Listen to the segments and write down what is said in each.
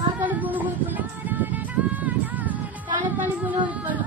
ఆకలి పురుగు ఇప్పుడు కాలి పురుగు ఇప్పుడు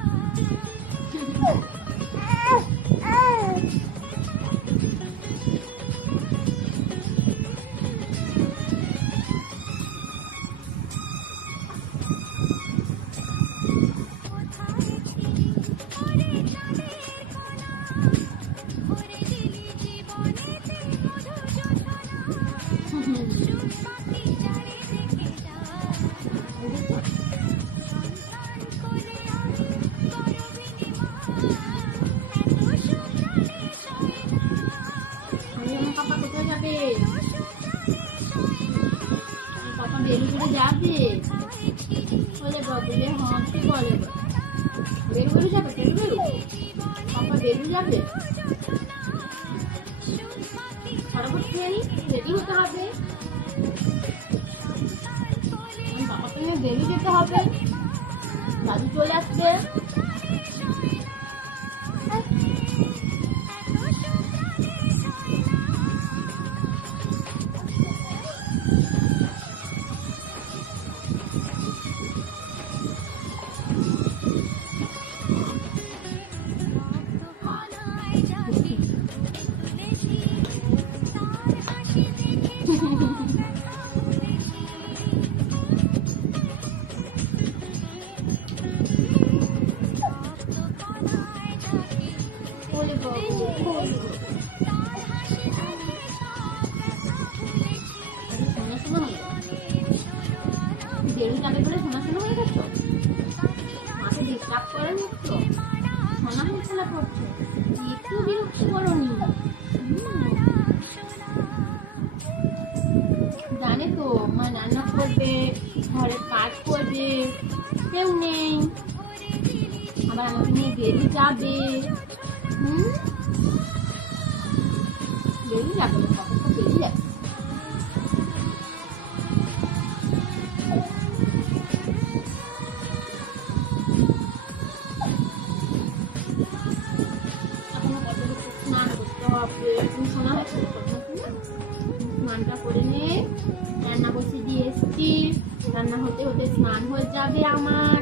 যাবে ফটাফট খেয়ে নি রেডি হতে হবে পাপাকে নিয়ে দেরি যেতে হবে। দাদু চলে আসবে হয়ে যাবে বলে শোনা শোনা হয়ে গেছো মাকে ডিস্টার্ব করে নিচ্ছ শোনা হয়ে খেলা করছ একটু বিরক্ত করনি জানে তো মা রান্না করবে ঘরের কাজ করবে কেউ নেই আবার আমাকে নিয়ে বেরিয়ে যাবে। বেরিয়ে যাবে না, বেরিয়ে যাবে স্নানটা করে নে রান্না বসে দিয়ে এসছি রান্না হতে হতে স্নান হয়ে যাবে আমার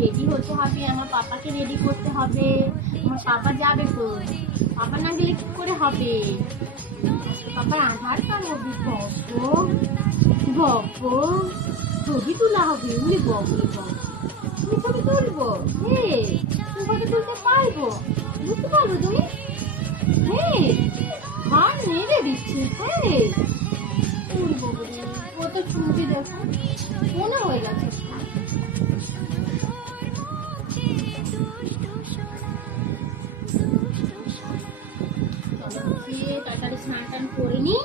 রেডি হতে হবে, আমার পাপাকে রেডি করতে হবে। আমার পাপা যাবে তো পাপা না গেলে কি করে হবে? পাপার আধার কার্ড হবে বব্ব বব্ব ছবি তোলা হবে, উনি বব্ব তুমি ছবি তুলবো? হে ফটো তুলতে পারব? বুঝতে পারব তুমি? হে, হার মেরে দিচ্ছে হ্যাঁ কত দেখো মনে হয়ে গেছে তাড়াতাড়ি স্নান টান করে নিই